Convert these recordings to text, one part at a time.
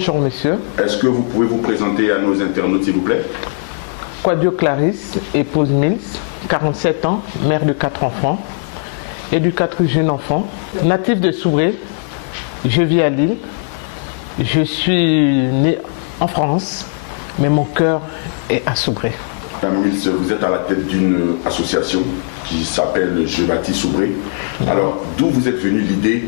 Bonjour monsieur. Est-ce que vous pouvez vous présenter à nos internautes s'il vous plaît? Quadio Clarisse, épouse Mills, 47 ans, mère de 4 enfants, éducatrice jeune enfant, native de Soubré. Je vis à Lille. Je suis née en France, mais mon cœur est à Soubré. Madame Mills, vous êtes à la tête d'une association qui s'appelle Je bâtis Soubré. Alors, d'où vous êtes venue l'idée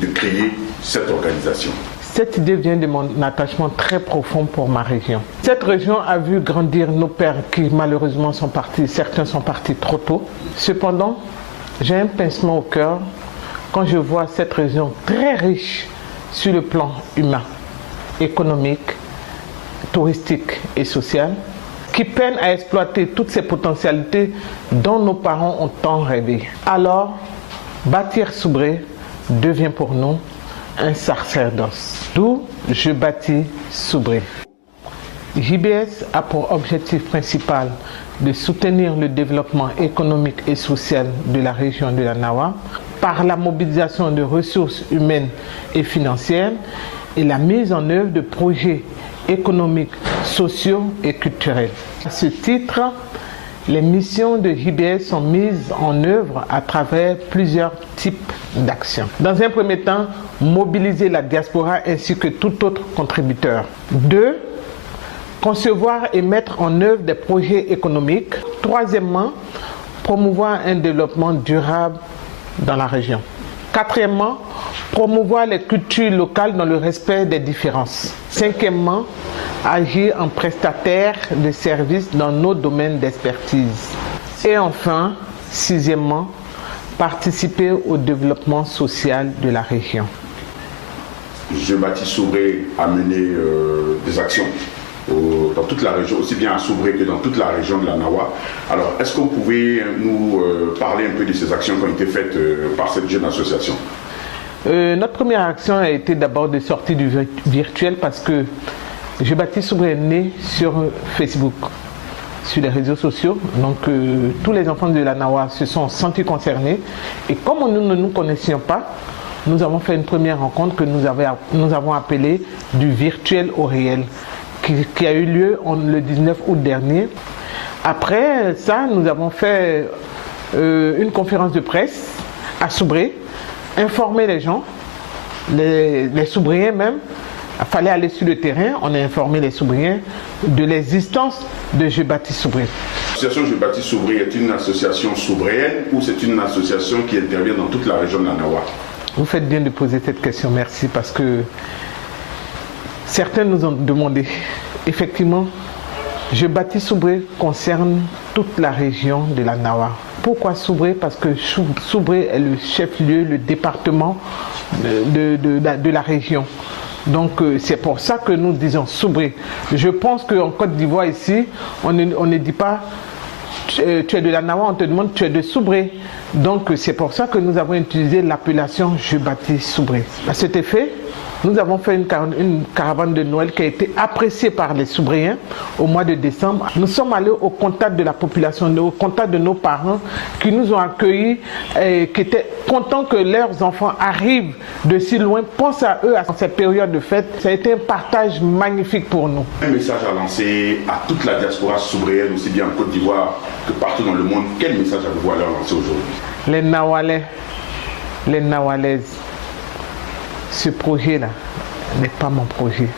de créer cette organisation? Cette idée vient de mon attachement très profond pour ma région. Cette région a vu grandir nos pères qui malheureusement sont partis, certains sont partis trop tôt. Cependant, j'ai un pincement au cœur quand je vois cette région très riche sur le plan humain, économique, touristique et social, qui peine à exploiter toutes ces potentialités dont nos parents ont tant rêvé. Alors, bâtir Soubré devient pour nous un sacerdoce. D'où Je bâtis Soubré. JBS a pour objectif principal de soutenir le développement économique et social de la région de la Nawa par la mobilisation de ressources humaines et financières et la mise en œuvre de projets économiques, sociaux et culturels. À ce titre, les missions de JBS sont mises en œuvre à travers plusieurs types d'actions. Dans un premier temps, mobiliser la diaspora ainsi que tout autre contributeur. 2. Concevoir et mettre en œuvre des projets économiques. Troisièmement, promouvoir un développement durable dans la région. Quatrièmement, promouvoir les cultures locales dans le respect des différences. Cinquièmement, agir en prestataire de services dans nos domaines d'expertise. Et enfin, sixièmement, participer au développement social de la région. Je bâtis Soubré a mené des actions dans toute la région, aussi bien à Soubré que dans toute la région de la Nawa. Alors, est-ce que vous pouvez nous parler un peu de ces actions qui ont été faites par cette jeune association? Notre première action a été d'abord de sortir du virtuel parce que Je bâtis Soubré est né sur Facebook, sur les réseaux sociaux. Donc tous les enfants de la Nawa se sont sentis concernés. Et comme nous ne nous connaissions pas, nous avons fait une première rencontre que nous avons appelée du virtuel au réel, qui a eu lieu le 19 août dernier. Après ça, nous avons fait une conférence de presse à Soubré, informer les gens, les Soubréens même. Il fallait aller sur le terrain, on a informé les Soubréens de l'existence de Je bâtis Soubré. L'association Je bâtis Soubré est une association soubréenne ou c'est une association qui intervient dans toute la région de la Nawa? Vous faites bien de poser cette question, merci, parce que certains nous ont demandé. Effectivement, Je bâtis Soubré concerne toute la région de la Nawa. Pourquoi Soubré? Parce que Soubré est le chef-lieu, le département de la région. Donc c'est pour ça que nous disons Soubré. Je pense qu'en Côte d'Ivoire ici, on ne dit pas tu es de la Nawa, on te demande tu es de Soubré. Donc c'est pour ça que nous avons utilisé l'appellation Je bâtis Soubré. À cet effet, nous avons fait une caravane de Noël qui a été appréciée par les Soubréens au mois de décembre. Nous sommes allés au contact de la population, au contact de nos parents qui nous ont accueillis et qui étaient contents que leurs enfants arrivent de si loin, pensent à eux à cette période de fête. Ça a été un partage magnifique pour nous. Un message à lancer à toute la diaspora soubréenne, aussi bien en Côte d'Ivoire que partout dans le monde. Quel message avez-vous à leur lancer aujourd'hui? Les Nawalais, les Nawalaises. Ce projet-là n'est pas mon projet,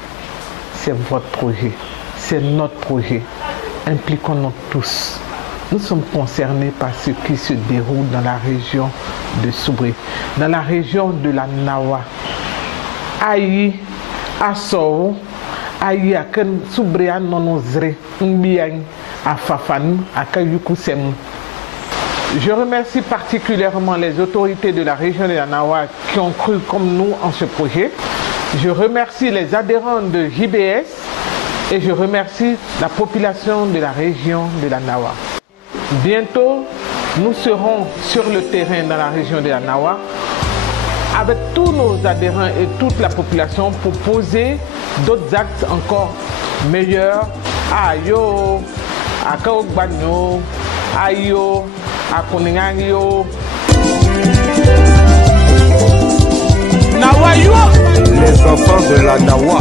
c'est votre projet, c'est notre projet. Impliquons-nous tous. Nous sommes concernés par ce qui se déroule dans la région de Soubré, dans la région de la Nawa. Aïe, Assoro, aïe, Aken, Soubré, Nonozre, Mbiang, Afafan, Akayukusem. Je remercie particulièrement les autorités de la région de la Nawa qui ont cru comme nous en ce projet. Je remercie les adhérents de JBS et je remercie la population de la région de la Nawa. Bientôt, nous serons sur le terrain dans la région de la Nawa avec tous nos adhérents et toute la population pour poser d'autres actes encore meilleurs. Ayo, Akaogbanyo, Ayo. Les enfants de la Nawa.